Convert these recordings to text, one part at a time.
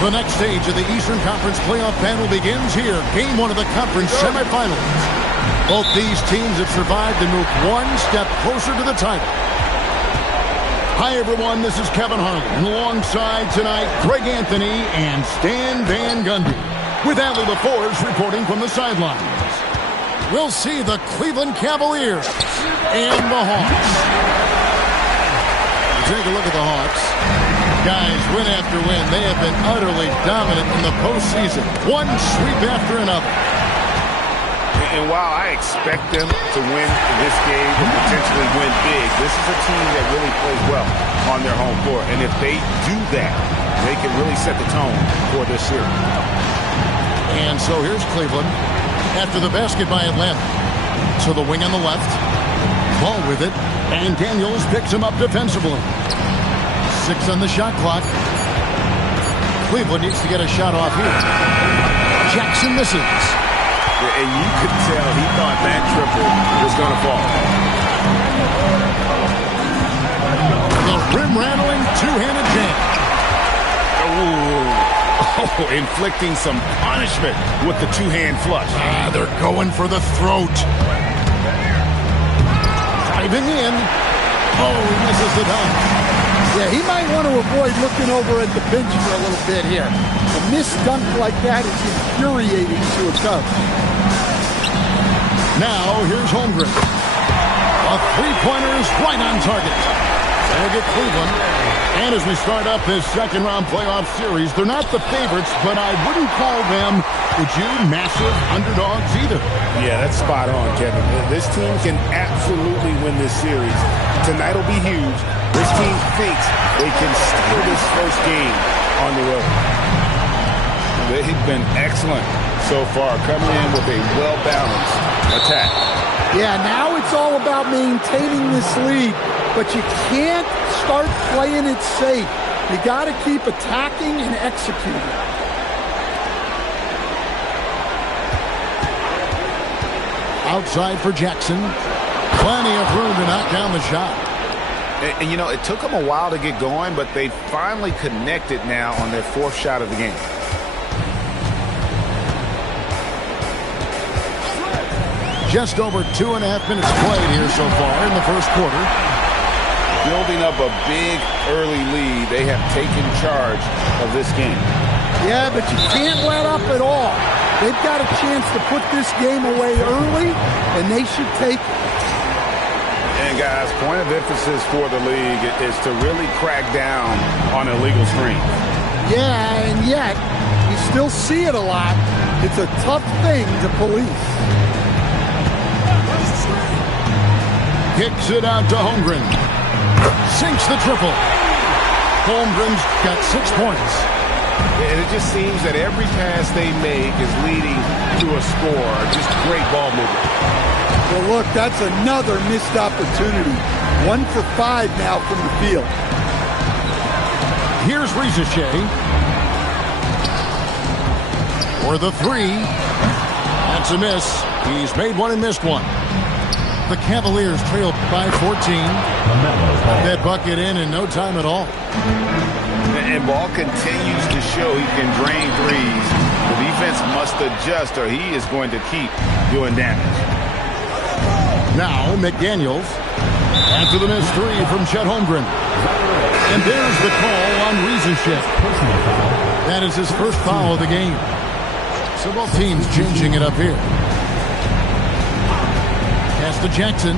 The next stage of the Eastern Conference playoff battle begins here. Game 1 of the conference semifinals. Both these teams have survived and moved one step closer to the title. Hi, everyone. This is Kevin Harlan. And alongside tonight, Greg Anthony and Stan Van Gundy. With Allie LaForge reporting from the sidelines. We'll see the Cleveland Cavaliers and the Hawks. Take a look at the Hawks. Guys, win after win, they have been utterly dominant in the postseason. One sweep after another. And while I expect them to win this game and potentially win big, this is a team that really plays well on their home floor. And if they do that, they can really set the tone for this series. And so here's Cleveland after the basket by Atlanta. So the wing on the left, ball with it, and Daniels picks him up defensively. 6 on the shot clock. Cleveland needs to get a shot off here. Jackson misses. And you could tell he thought that triple was going to fall. The rim-rattling two-handed jam. Oh, inflicting some punishment with the two-hand flush. They're going for the throat. Driving in. Oh, he misses the dunk. Yeah, he might want to avoid looking over at the bench for a little bit here. A missed dunk like that is infuriating to a Cub. Now, here's Holmgren. A three-pointer is right on target. They'll get Cleveland. And as we start up this second-round playoff series, they're not the favorites, but I wouldn't call them, would you, massive underdogs either. Yeah, that's spot on, Kevin. This team can absolutely win this series. Tonight will be huge. This team thinks they can steal this first game on the road. They've been excellent so far, coming in with a well-balanced attack. Yeah, now it's all about maintaining this lead, but you can't start playing it safe. You got to keep attacking and executing. Outside for Jackson. Plenty of room to knock down the shot. And, you know, it took them a while to get going, but they finally connected now on their fourth shot of the game. Just over 2.5 minutes played here so far in the first quarter. Building up a big early lead, they have taken charge of this game. Yeah, but you can't let up at all. They've got a chance to put this game away early, and they should take it. And guys, point of emphasis for the league is to really crack down on illegal screens. Yeah, and yet, you still see it a lot. It's a tough thing to police. Kicks it out to Holmgren. Sinks the triple. Holmgren's got 6 points. And it just seems that every pass they make is leading to a score. Just great ball movement. Well, look, that's another missed opportunity. 1 for 5 now from the field. Here's Rizachet. For the 3. That's a miss. He's made one and missed one. The Cavaliers trail by 14. That bucket in no time at all. And Ball continues to show he can drain threes. The defense must adjust or he is going to keep doing damage. Now McDaniels after the missed 3 from Chet Holmgren. And there's the call on Rizachet. That is his first foul of the game. So both teams changing it up here. Pass to Jackson.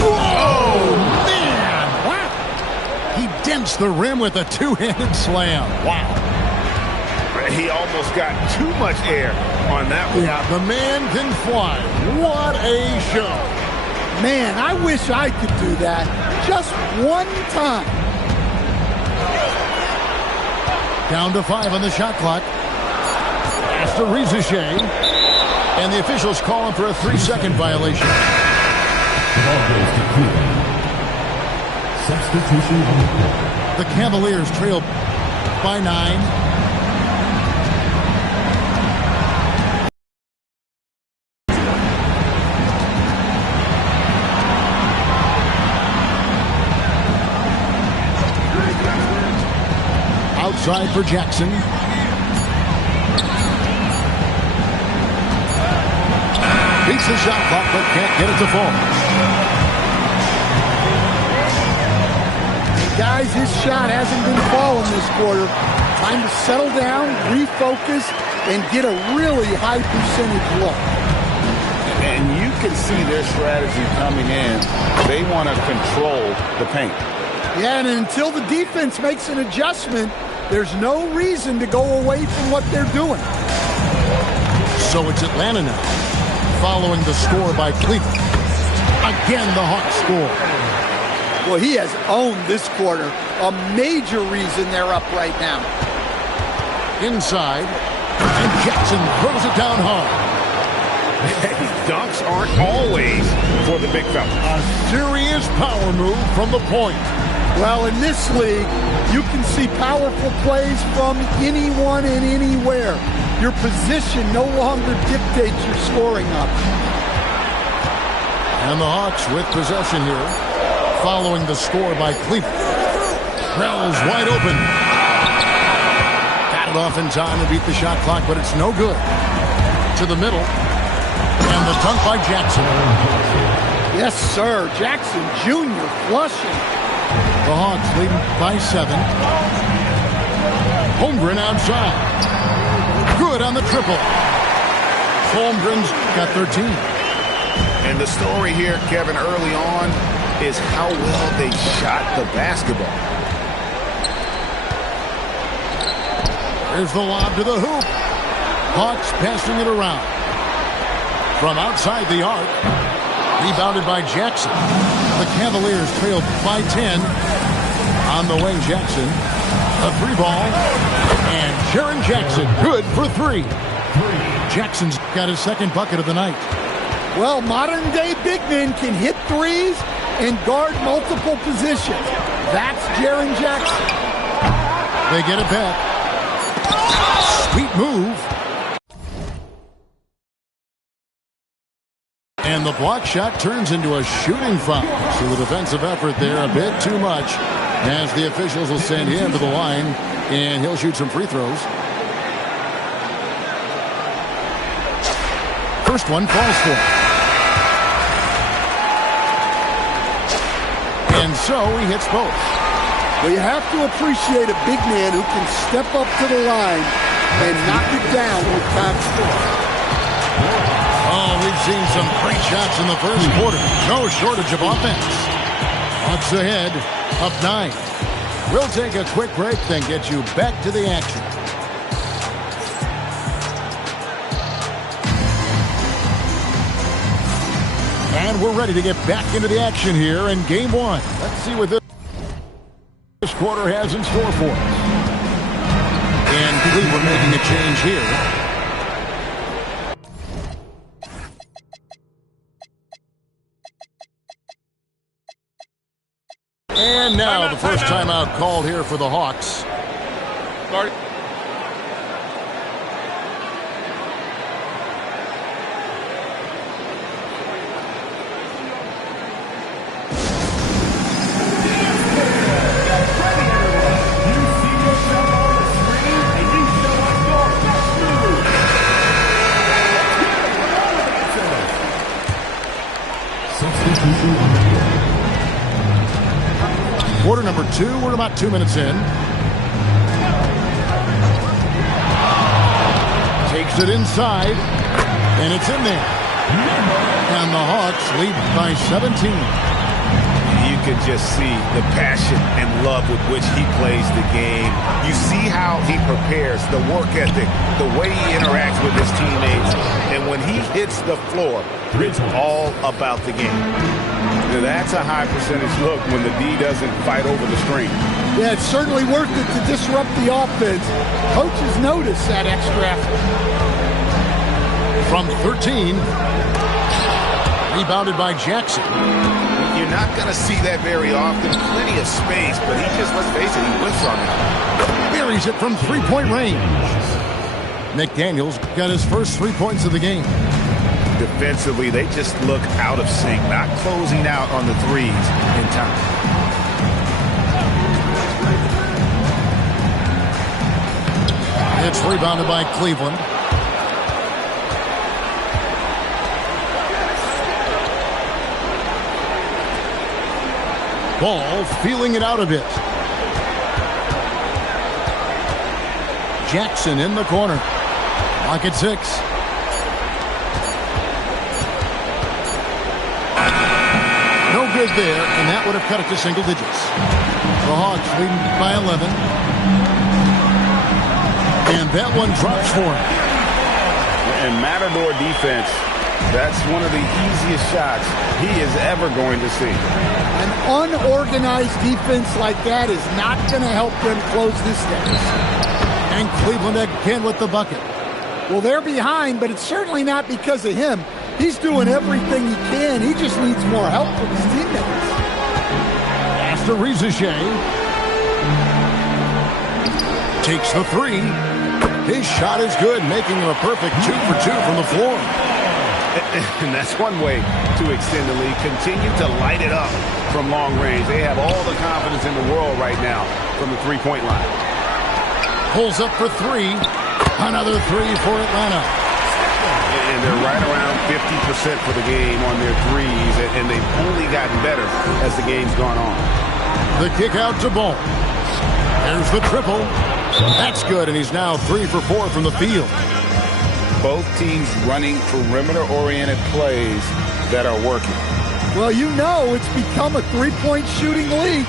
Oh, man! Wow! He dents the rim with a two-handed slam. Wow. He almost got too much air on that one. Yeah, the man can fly. What a show. Man, I wish I could do that just one time. Down to 5 on the shot clock. Pass to Rizachet. And the officials calling for a 3-second violation. Substitution. The Cavaliers trail by 9. outside for Jackson. Beats the shot clock, but can't get it to fall. Guys, his shot hasn't been falling this quarter. Time to settle down, refocus, and get a really high percentage look. And you can see their strategy coming in. They want to control the paint. Yeah, and until the defense makes an adjustment, there's no reason to go away from what they're doing. So it's Atlanta now, following the score by Cleveland. Again, the Hawks score. Well, he has owned this quarter. A major reason they're up right now. Inside, and Jackson throws it down hard. Dunks aren't always for the big fella. A serious power move from the point. Well, in this league, you can see powerful plays from anyone and anywhere. Your position no longer dictates your scoring option. And the Hawks with possession here, following the score by Cleveland. Rell's wide open. Got it off in time to beat the shot clock, but it's no good. To the middle. And the dunk by Jackson. Yes, sir. Jackson Jr. flushing. The Hawks leading by 7. Holmgren outside. Good on the triple. Holmgren's got 13. And the story here, Kevin, early on is how well they shot the basketball. There's the lob to the hoop. Hawks passing it around. From outside the arc. Rebounded by Jackson. The Cavaliers trailed by 10. On the wing, Jackson. A 3-ball. And Jaren Jackson good for 3. Jackson's got his second bucket of the night. Well, modern-day big men can hit threes and guard multiple positions. That's Jaren Jackson. They get it back. Sweet move. And the block shot turns into a shooting foul. So the defensive effort there a bit too much, as the officials will send him to the line, and he'll shoot some free throws. First one falls for him. And so he hits both. Well, you have to appreciate a big man who can step up to the line and knock it down with top score. Oh, we've seen some great shots in the first quarter. No shortage of offense. Hawks ahead, up 9. We'll take a quick break, then get you back to the action. And we're ready to get back into the action here in Game 1. Let's see what this quarter has in store for us. And Cleveland making a change here. And now the first timeout called here for the Hawks. Quarter number 2, we're about 2 minutes in. Takes it inside, and it's in there. And the Hawks lead by 17. You can just see the passion and love with which he plays the game. You see how he prepares, the work ethic, the way he interacts with his teammates. And when he hits the floor, it's all about the game. Now, that's a high percentage look when the D doesn't fight over the screen. Yeah, it's certainly worth it to disrupt the offense. Coaches notice that extra effort. From 13, rebounded by Jackson. You're not going to see that very often. Plenty of space, but he just, let's face it, he whiffs on it. Buries it from three-point range. McDaniels got his first 3 points of the game. Defensively, they just look out of sync, not closing out on the threes in time. It's rebounded by Cleveland. Ball feeling it out a bit. Jackson in the corner. Lock at 6. No good there, and that would have cut it to single digits. The Hawks leading by 11. And that one drops for him. And Matador defense, that's one of the easiest shots he is ever going to see. An unorganized defense like that is not going to help them close this deficit. And Cleveland again with the bucket. Well, they're behind, but it's certainly not because of him. He's doing everything he can. He just needs more help from his teammates. Pass to Rizichet. Takes the 3. His shot is good, making him a perfect 2 for 2 from the floor. And that's one way to extend the lead. Continue to light it up from long range. They have all the confidence in the world right now from the three-point line. Pulls up for 3. Another 3 for Atlanta. And they're right around 50% for the game on their threes, and they've only gotten better as the game's gone on. The kick out to Ball. There's the triple. That's good, and he's now 3 for 4 from the field. Both teams running perimeter-oriented plays that are working. Well, you know it's become a three-point shooting league.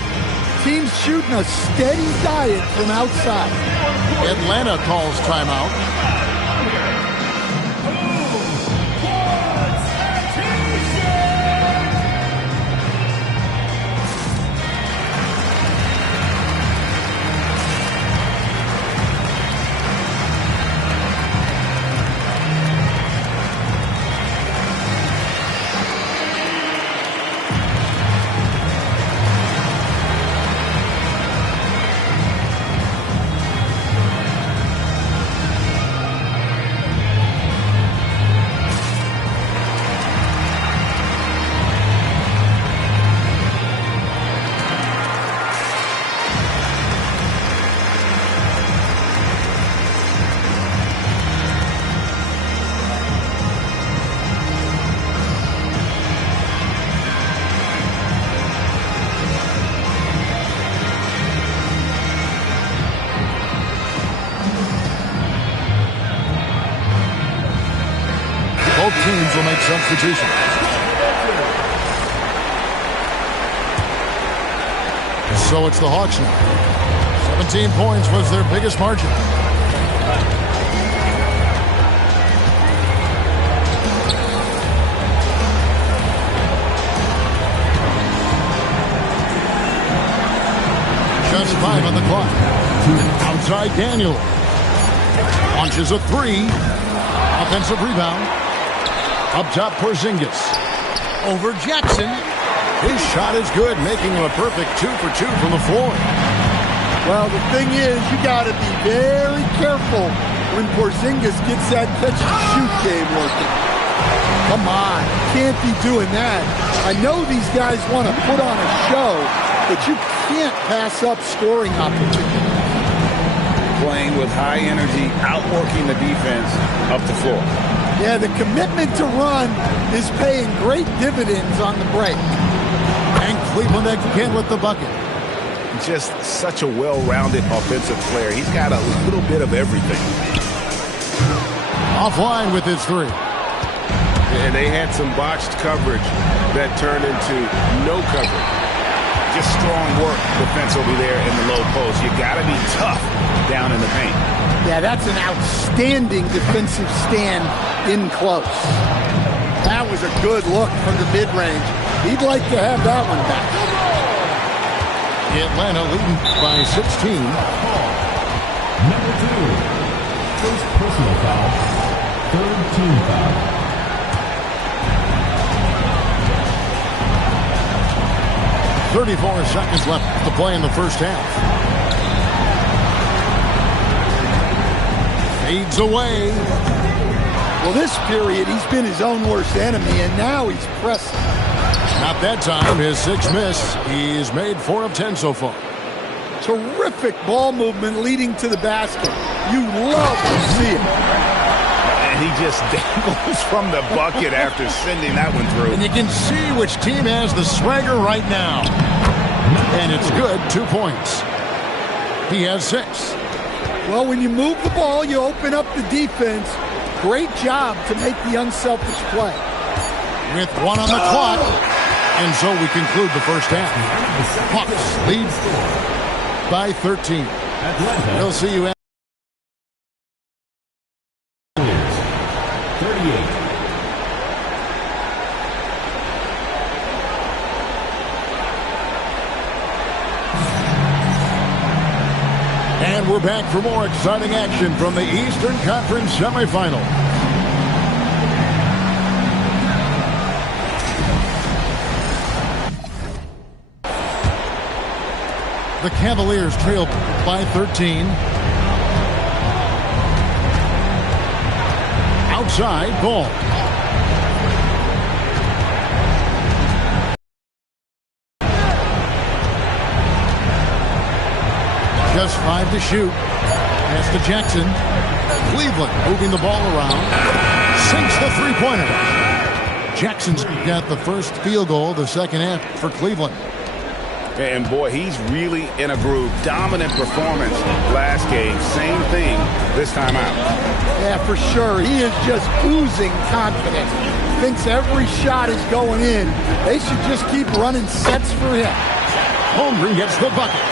Teams shooting a steady diet from outside. Atlanta calls timeout. Both teams will make substitutions. So it's the Hawks now. 17 points was their biggest margin. Just 5 on the clock. Outside Daniel. Launches a 3. Offensive rebound. Up top, Porzingis. Over Jackson. His shot is good, making him a perfect 2 for 2 from the floor. Well, the thing is, you got to be very careful when Porzingis gets that catch-and-shoot game working. Come on, can't be doing that. I know these guys want to put on a show, but you can't pass up scoring opportunities. Playing with high energy, outworking the defense up the floor. Yeah, the commitment to run is paying great dividends on the break. And Cleveland again with the bucket. Just such a well-rounded offensive player. He's got a little bit of everything. Offline with his 3. And they had some botched coverage that turned into no coverage. Just strong work defensively there in the low post. You got to be tough down in the paint. Yeah, that's an outstanding defensive stand in close. That was a good look from the mid-range. He'd like to have that one back. Atlanta leading by 16. Number 2. First personal foul. Third team foul. .34 seconds left to play in the first half. Fades away. Well, this period, he's been his own worst enemy, and now he's pressing. Not that time. His 6th miss. He's made 4 of 10 so far. Terrific ball movement leading to the basket. You love to see it. And he just dangles from the bucket after sending that one through. And you can see which team has the swagger right now. And it's good, 2 points. He has 6. Well, when you move the ball, you open up the defense. Great job to make the unselfish play. With 1 on the clock. And so we conclude the first half. Hawks lead by 13. We'll see you at 38. And we're back for more exciting action from the Eastern Conference semifinal. The Cavaliers trail by 13. Outside, ball. Just 5 to shoot. Pass to Jackson. Cleveland moving the ball around. Sinks the three-pointer. Jackson's got the first field goal of the second half for Cleveland. And boy, he's really in a groove. Dominant performance last game. Same thing this time out. Yeah, for sure. He is just oozing confidence. Thinks every shot is going in. They should just keep running sets for him. Holmgren gets the bucket.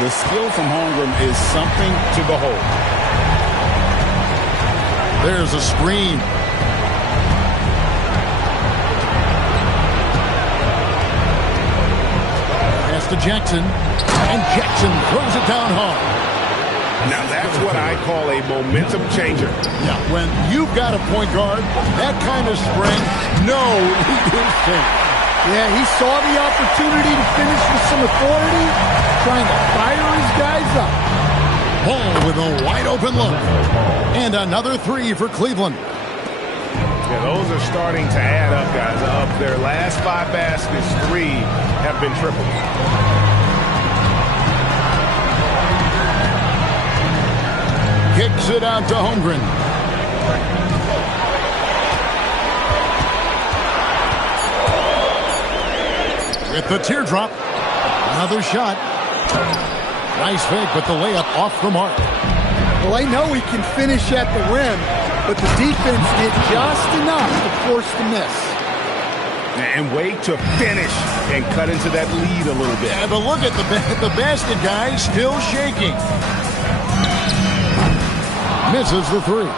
The skill from Holmgren is something to behold. There's a screen. Pass to Jackson. And Jackson throws it down hard. Now that's what I call a momentum changer. Yeah, when you've got a point guard, that kind of spring, no lead is safe. Yeah, he saw the opportunity to finish with some authority, trying to fire his guys up. Ball with a wide open look. And another 3 for Cleveland. Yeah, those are starting to add up, guys. Of their last 5 baskets, 3 have been triple. Kicks it out to Holmgren. With the teardrop. Another shot. Nice fake, but the layup off the mark. Well, I know he can finish at the rim, but the defense did just enough to force the miss. And wait to finish and cut into that lead a little bit. Yeah, but look at the basket guy still shaking. Misses the 3.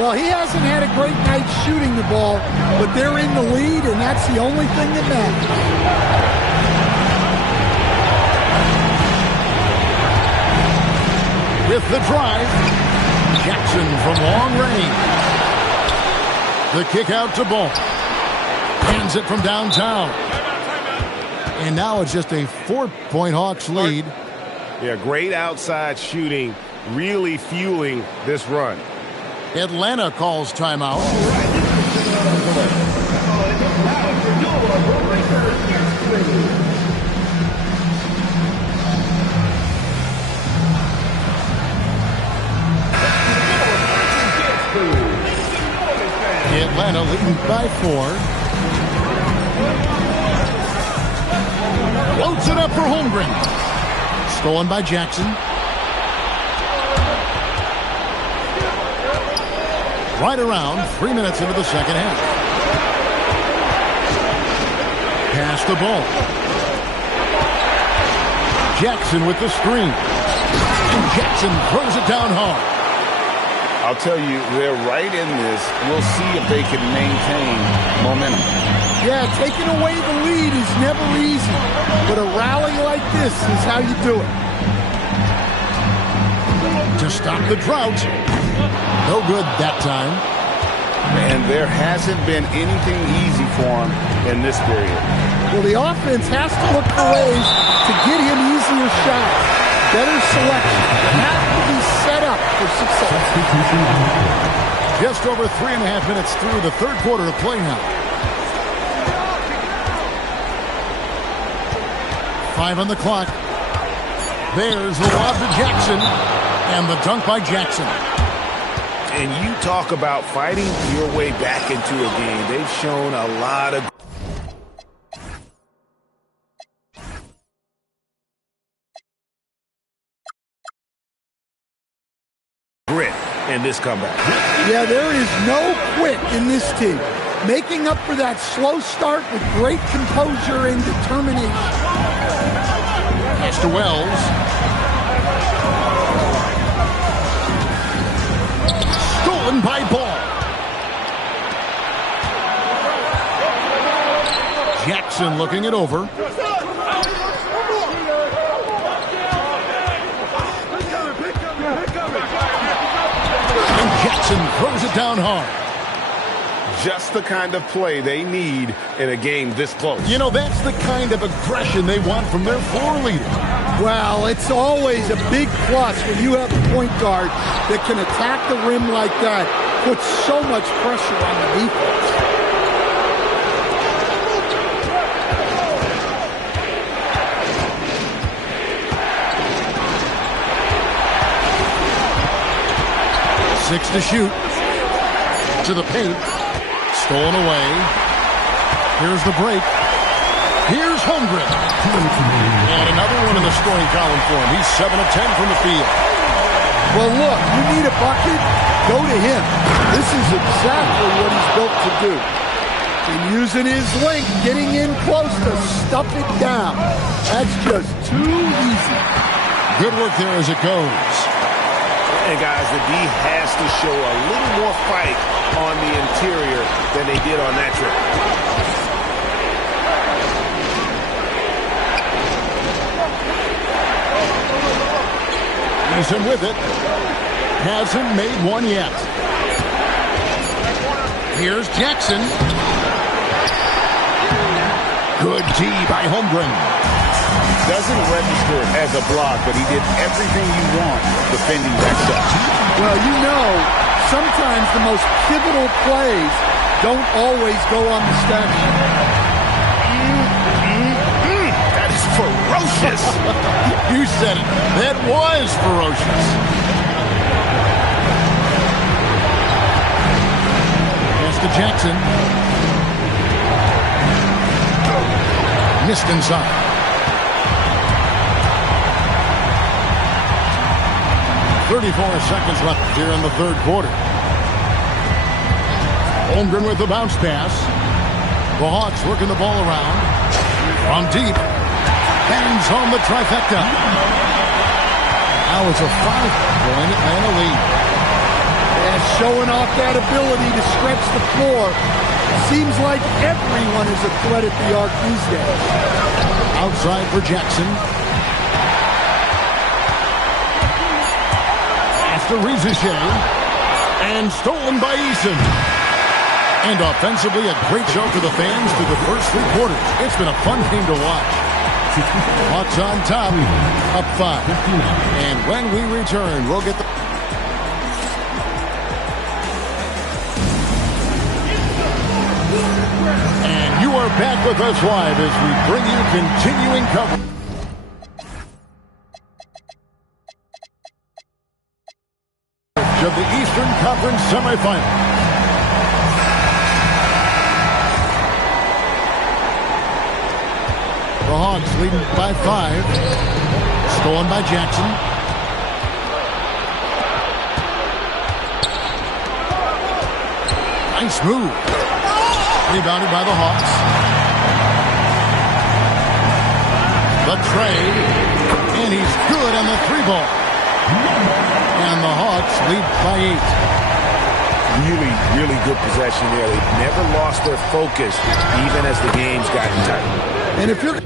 Well, he hasn't had a great night shooting the ball, but they're in the lead, and that's the only thing that matters. With the drive, Jackson from long range. The kick out to Ball. Hands it from downtown. And now it's just a 4-point Hawks lead. Yeah, great outside shooting, really fueling this run. Atlanta calls timeout. Atlanta leading by 4. Floats it up for Holmgren. Stolen by Jackson. Right around 3 minutes into the second half. Pass the ball. Jackson with the screen. And Jackson throws it down hard. I'll tell you, they're right in this. We'll see if they can maintain momentum. Yeah, taking away the lead is never easy, but a rally like this is how you do it. To stop the drought. No good that time. And there hasn't been anything easy for him in this period. Well, the offense has to look for ways to get him easier shots. Better selection. They have to be set up for success. Just over 3.5 minutes through the third quarter of play now. 5 on the clock. There's the lob to Jackson. And the dunk by Jackson. And you talk about fighting your way back into a game. They've shown a lot of grit in this comeback. Yeah, there is no quit in this team. Making up for that slow start with great composure and determination. Pass to Wells. Stolen by Ball. Jackson looking it over. And Jackson throws it down hard. Just the kind of play they need in a game this close. You know, that's the kind of aggression they want from their floor leader. Well, it's always a big plus when you have a point guard that can attack the rim like that, puts so much pressure on the defense. Six to shoot. To the paint. Stolen away. Here's the break. Here's Holmgren. And another one in the scoring column for him. He's 7 of 10 from the field. Well, look, you need a bucket, go to him. This is exactly what he's built to do. And using his length, getting in close to stuff it down. That's just too easy. Good work there as it goes. And guys, the D has to show a little more fight on the interior than they did on that trip. Eason with it. Hasn't made one yet. Here's Jackson. Good D by Holmgren. Doesn't register as a block, but he did everything you want defending that shot. Well, you know, sometimes the most pivotal plays don't always go on the stat sheet. That is ferocious. You said it. That was ferocious. Pass to Jackson. Missed inside. 34 seconds left here in the third quarter. Holmgren with the bounce pass. The Hawks working the ball around. From deep. Bangs home the trifecta. Now it's a 5-point Atlanta lead. And showing off that ability to stretch the floor. Seems like everyone is a threat at the arc these days. Outside for Jackson. To Rizichet, and stolen by Eason. And offensively, a great show for the fans through the first 3 quarters. It's been a fun game to watch. Hawks on top, up 5. And when we return, we'll get the... And you are back with us live as we bring you continuing coverage of the Eastern Conference semifinals. The Hawks leading by 5. Stolen by Jackson. Nice move. Rebounded by the Hawks. The trade. And he's good on the 3-ball. And the Hawks lead by 8. Really good possession there. They've never lost their focus, even as the game's gotten tight. And if you're...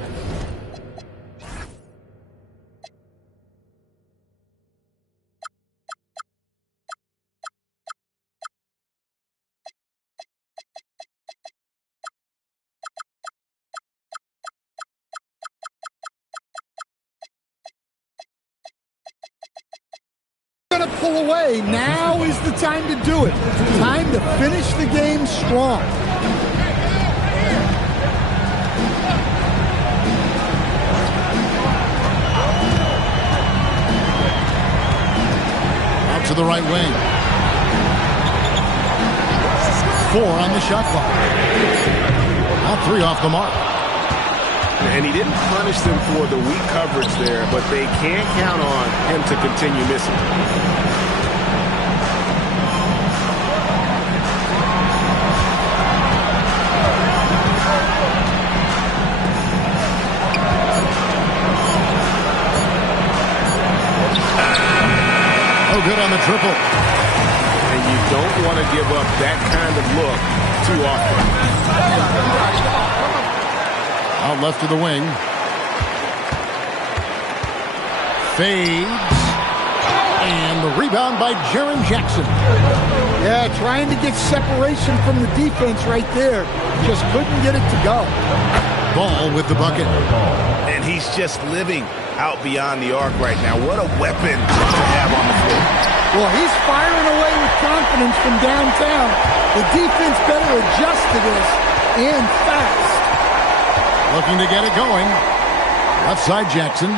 going to pull away, now is the time to do it. Time to finish the game strong. to the right wing. 4 on the shot clock. Now 3 off the mark. And he didn't punish them for the weak coverage there, but they can't count on him to continue missing. Oh, good on the triple. And you don't want to give up that kind of look too often. Out left to the wing. Fades. And the rebound by Jaren Jackson. Yeah, trying to get separation from the defense right there. Just couldn't get it to go. Ball with the bucket. And he's just living out beyond the arc right now. What a weapon to have on the floor. Well, he's firing away with confidence from downtown. The defense better adjust to this, and fast. Looking to get it going. Left side Jackson.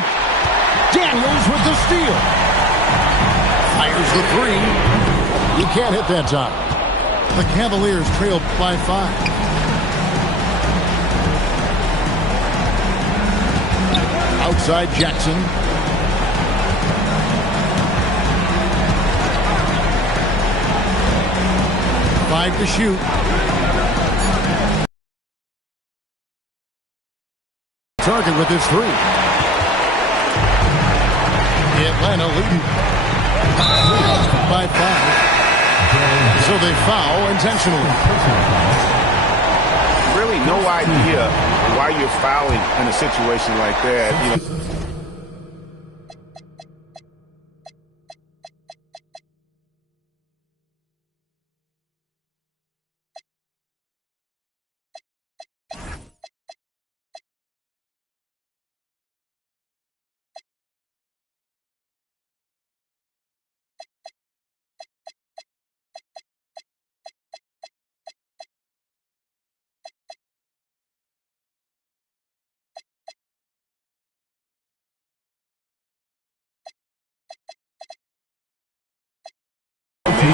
Daniels with the steal. Fires the 3. He can't hit that time. The Cavaliers trailed by 5. Outside Jackson. Five to shoot. Target with his 3. Atlanta leading by 5. So they foul intentionally. Really no idea why you're fouling in a situation like that. You know.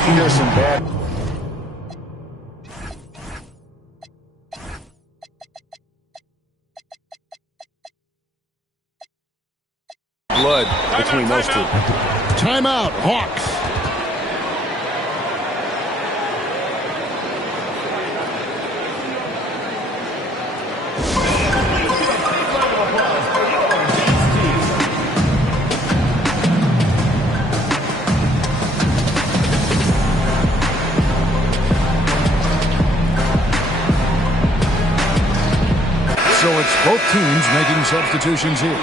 There's some bad blood between those two. Timeout, Hawks. So it's both teams making substitutions here.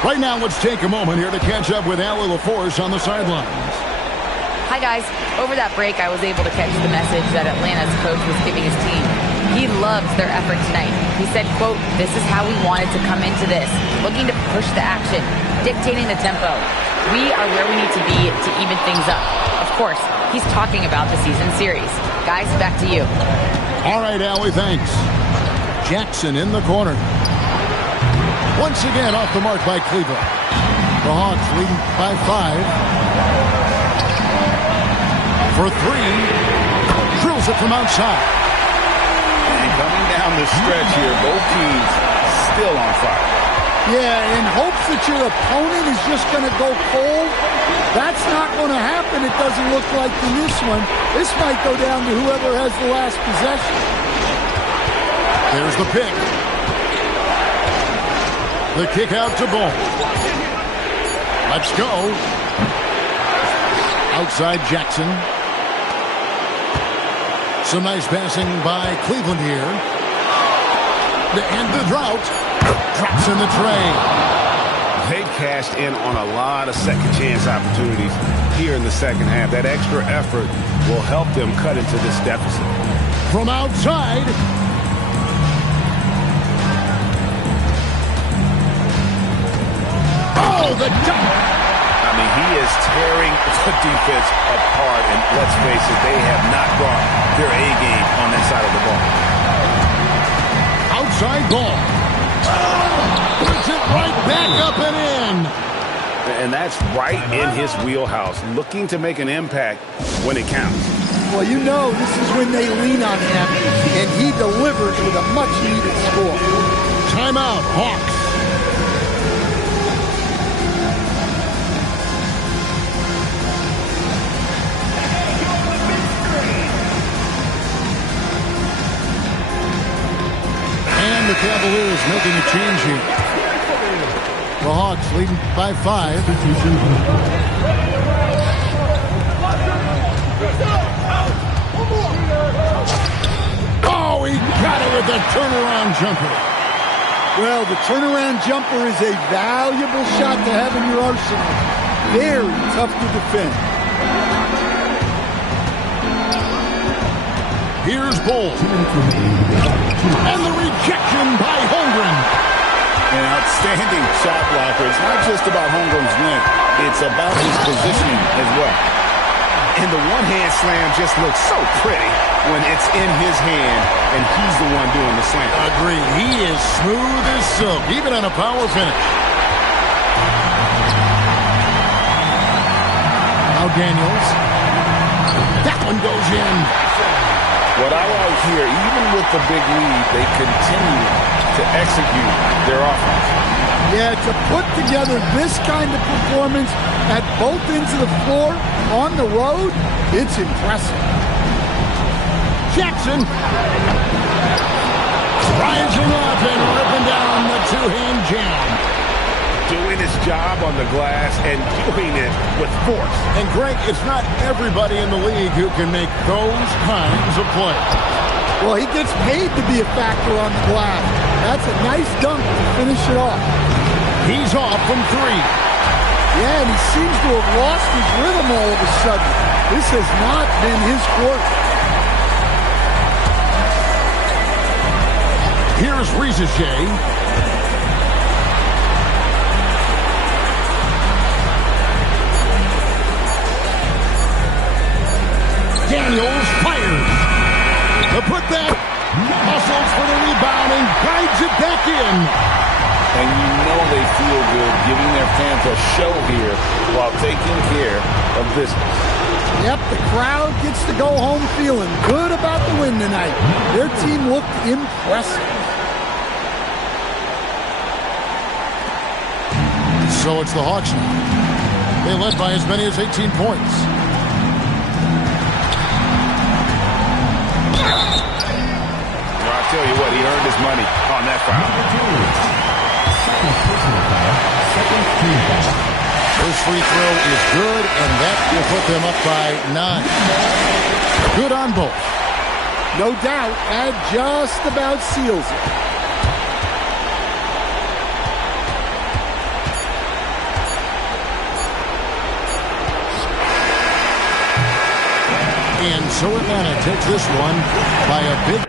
Right now, let's take a moment here to catch up with Allie LaForce on the sidelines. Hi, guys. Over that break, I was able to catch the message that Atlanta's coach was giving his team. He loves their effort tonight. He said, quote, "This is how we wanted to come into this, looking to push the action, dictating the tempo. We are where we need to be to even things up." Of course, he's talking about the season series. Guys, back to you. All right, Allie, thanks. Jackson in the corner. Once again off the mark by Cleveland. The Hawks leading by 5. For 3. Drills it from outside. And coming down the stretch here, both teams still on fire. Yeah, in hopes that your opponent is just going to go cold. That's not going to happen, it doesn't look like in this one. This might go down to whoever has the last possession. There's the pick. The kick out to Ball. Let's go. Outside Jackson. Some nice passing by Cleveland here. To end the drought. Drops in the tray. They've cashed in on a lot of second chance opportunities here in the second half. That extra effort will help them cut into this deficit. From outside. Oh, the dunk! I mean, he is tearing the defense apart, and let's face it, they have not brought their A game on that side of the ball. Outside Ball. Puts it right back up and in. And that's right in his wheelhouse, looking to make an impact when it counts. Well, you know this is when they lean on him, and he delivers with a much-needed score. Timeout, Hawks. And the Cavaliers making a change here. The Hawks leading by 5. Oh, he got it with the turnaround jumper. Well, the turnaround jumper is a valuable shot to have in your arsenal. Very tough to defend. Here's Bull. And the rejection by Holmgren. An outstanding shot blocker. It's not just about Holmgren's length. It's about his positioning as well. And the one-hand slam just looks so pretty when it's in his hand and he's the one doing the slam. Agreed. He is smooth as silk, even on a power finish. Now Daniels. That one goes in. What I like here, even with the big lead, they continue to execute their offense. Yeah, to put together this kind of performance at both ends of the floor on the road, it's impressive. Jackson rising up and ripping down the two-hand jam. Doing his job on the glass and doing it with force. And Greg, it's not everybody in the league who can make those kinds of plays. Well, he gets paid to be a factor on the glass. That's a nice dunk to finish it off. He's off from 3. Yeah, and he seems to have lost his rhythm all of a sudden. This has not been his court. Here's Rizachet. Daniels fires. The putback. Muscles for the rebound and guides it back in. And you know they feel good giving their fans a show here while taking care of business. Yep, the crowd gets to go home feeling good about the win tonight. Their team looked impressive. So it's the Hawks now. They led by as many as 18 points. Well, I tell you what, he earned his money on that foul. First free throw is good, and that will put them up by 9. Good on both. No doubt, that just about seals it. And so Atlanta takes this one by a big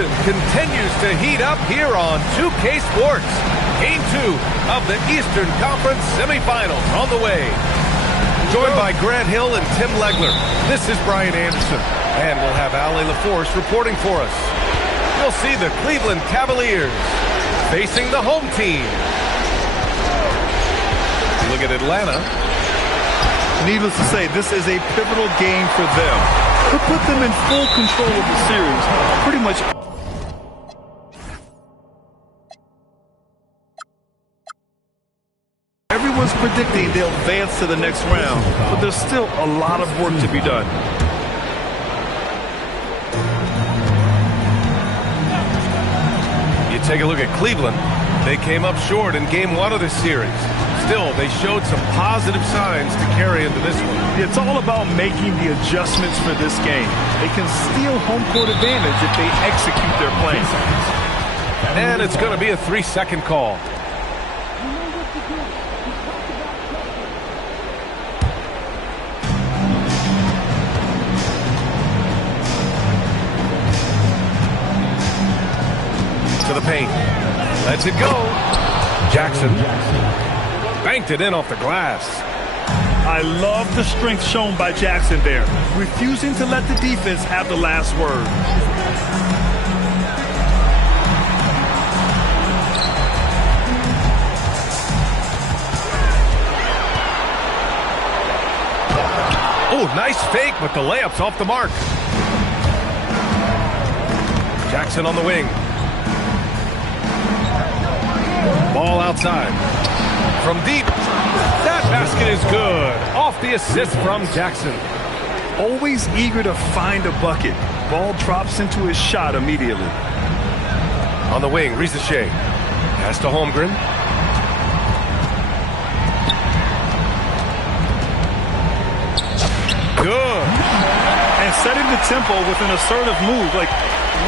action continues to heat up here on 2K Sports. Game 2 of the Eastern Conference semifinals on the way. Joined by Grant Hill and Tim Legler, this is Brian Anderson. And we'll have Ali LaForce reporting for us. You'll see the Cleveland Cavaliers facing the home team. Look at Atlanta. Needless to say, this is a pivotal game for them. Could put them in full control of the series. Pretty much. Everyone's predicting they'll advance to the next round, but there's still a lot of work to be done. You take a look at Cleveland. They came up short in game 1 of this series. Still, they showed some positive signs to carry into this one. It's all about making the adjustments for this game. They can steal home court advantage if they execute their plan. And it's going to be a 3-second call. To the paint. Lets it go. Jackson. Banked it in off the glass. I love the strength shown by Jackson there, refusing to let the defense have the last word. Oh, nice fake, but the layup's off the mark. Jackson on the wing. Ball outside. From deep. That basket is good. Off the assist from Jackson. Always eager to find a bucket. Ball drops into his shot immediately. On the wing, Risache. Pass to Holmgren. Good. And setting the tempo with an assertive move. Like,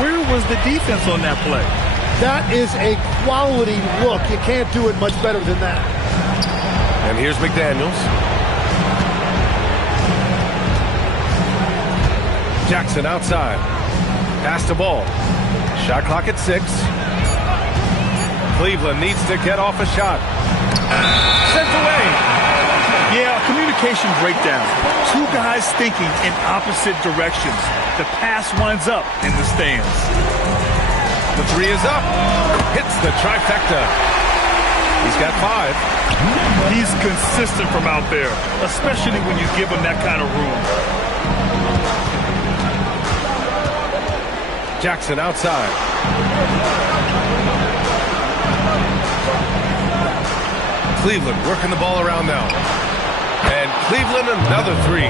where was the defense on that play? That is a quality look. You can't do it much better than that. And here's McDaniels. Jackson outside. Pass the ball. Shot clock at 6. Cleveland needs to get off a shot. Sent away. Yeah, communication breakdown. Two guys thinking in opposite directions. The pass winds up in the stands. The 3 is up. Hits the trifecta. He's got 5. He's consistent from out there, especially when you give him that kind of room. Jackson outside. Cleveland working the ball around now. And Cleveland another 3.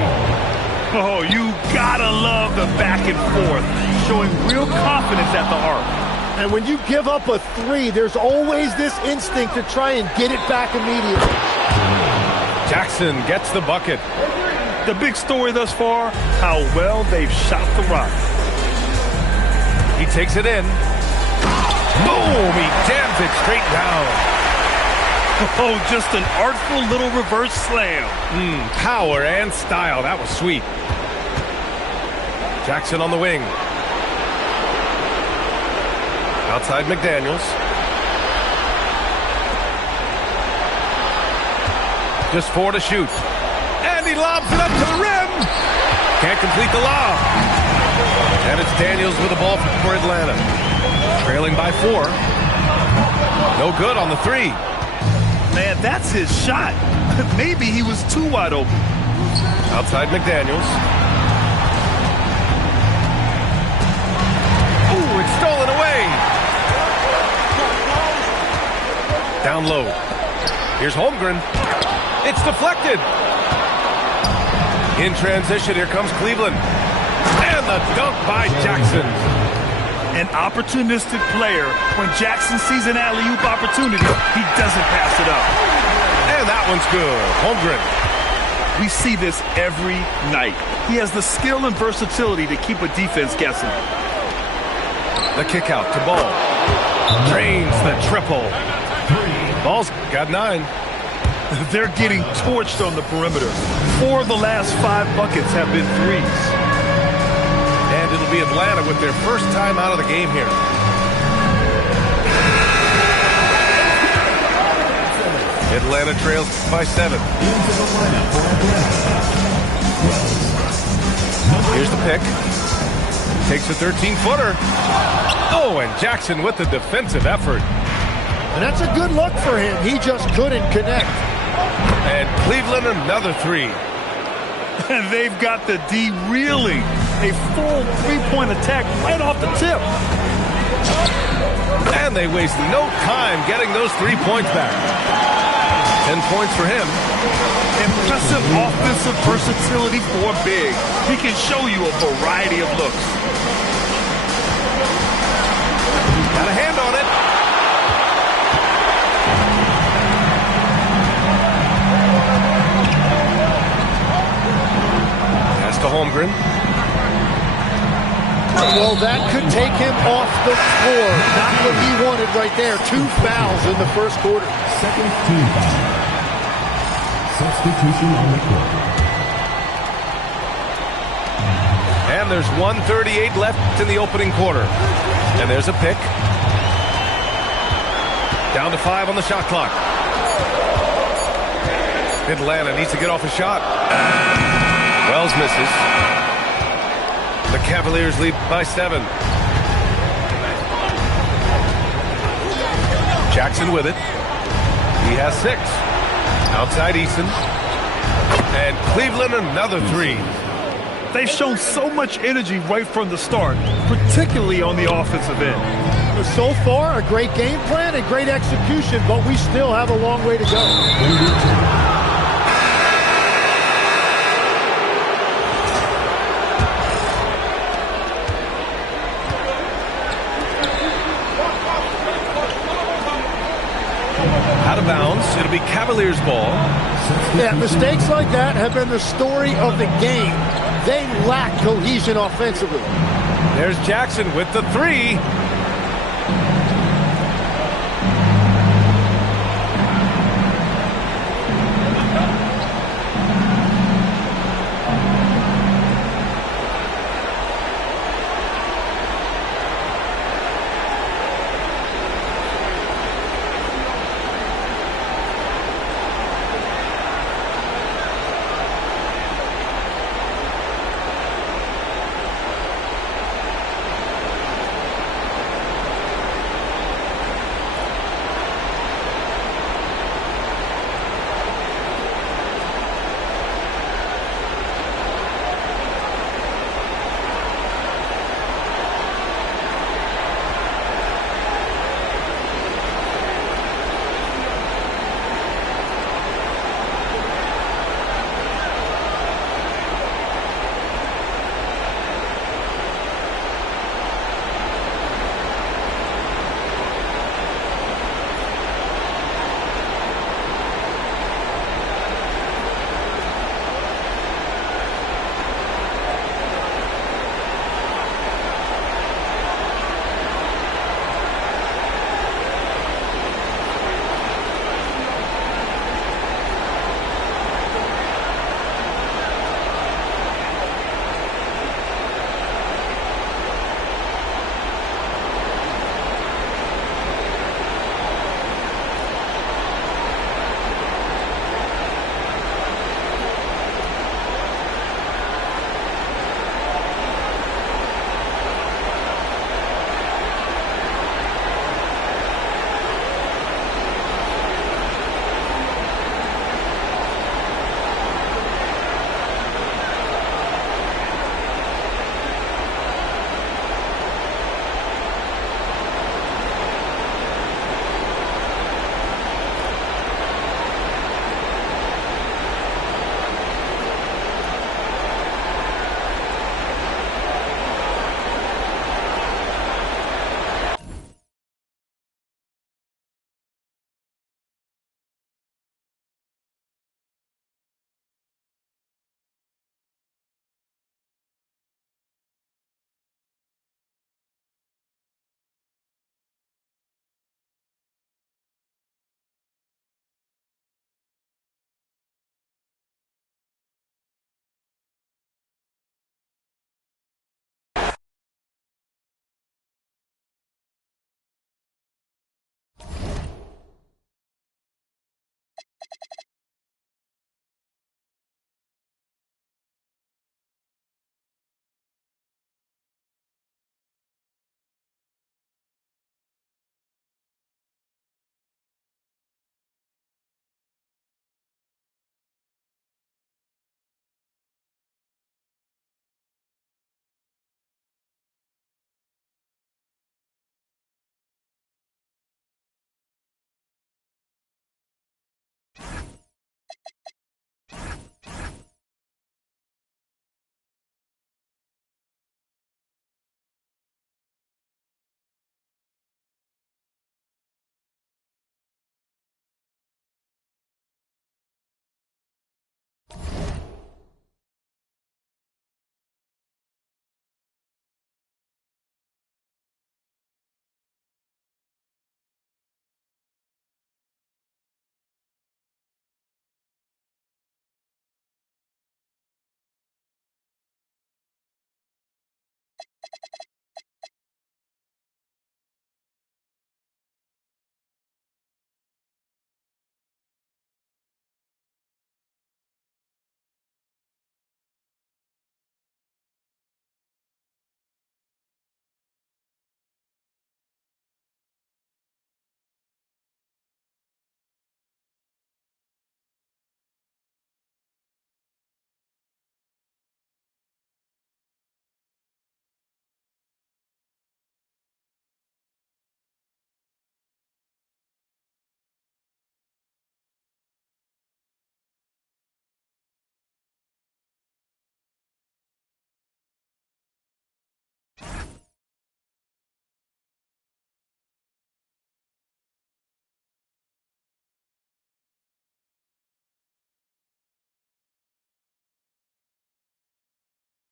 Oh, you gotta love the back and forth, showing real confidence at the arc. And when you give up a 3, there's always this instinct to try and get it back immediately. Jackson gets the bucket. The big story thus far, how well they've shot the rock. He takes it in. Boom! He jams it straight down. Oh, just an artful little reverse slam. Power and style. That was sweet. Jackson on the wing. Outside McDaniels. Just 4 to shoot. And he lobs it up to the rim. Can't complete the lob. And it's Daniels with the ball for Atlanta. Trailing by 4. No good on the 3. Man, that's his shot. Maybe he was too wide open. Outside McDaniels. Ooh, it's stolen away. Down low. Here's Holmgren. It's deflected. In transition, here comes Cleveland. And the dunk by Jackson. An opportunistic player. When Jackson sees an alley-oop opportunity, he doesn't pass it up. And that one's good. Holmgren. We see this every night. He has the skill and versatility to keep a defense guessing. The kick out to Ball. Drains the triple. Ball's got 9. They're getting torched on the perimeter. 4 of the last 5 buckets have been 3s. And it'll be Atlanta with their first time out of the game here. Atlanta trails by 7. Here's the pick. Takes a 13-footer. Oh, and Jackson with the defensive effort. And that's a good look for him. He just couldn't connect. And Cleveland another 3. And they've got the D reeling. A full three-point attack right off the tip. And they waste no time getting those 3 points back. 10 points for him. Impressive offensive versatility for big. He can show you a variety of looks. Got a hand on it. Pass to Holmgren. Well, that could take him off the floor. Not what he wanted right there. 2 fouls in the first quarter. Second team foul. Substitution on the court. And there's 1:38 left in the opening quarter. And there's a pick. Down to 5 on the shot clock. Atlanta needs to get off a shot. Wells misses. The Cavaliers lead by 7. Jackson with it. He has 6. Outside Eason. And Cleveland another 3. They've shown so much energy right from the start, particularly on the offensive end. So far, a great game plan and great execution, but we still have a long way to go. Out of bounds. It'll be Cavaliers ball. Yeah, mistakes like that have been the story of the game. They lack cohesion offensively. There's Jackson with the 3.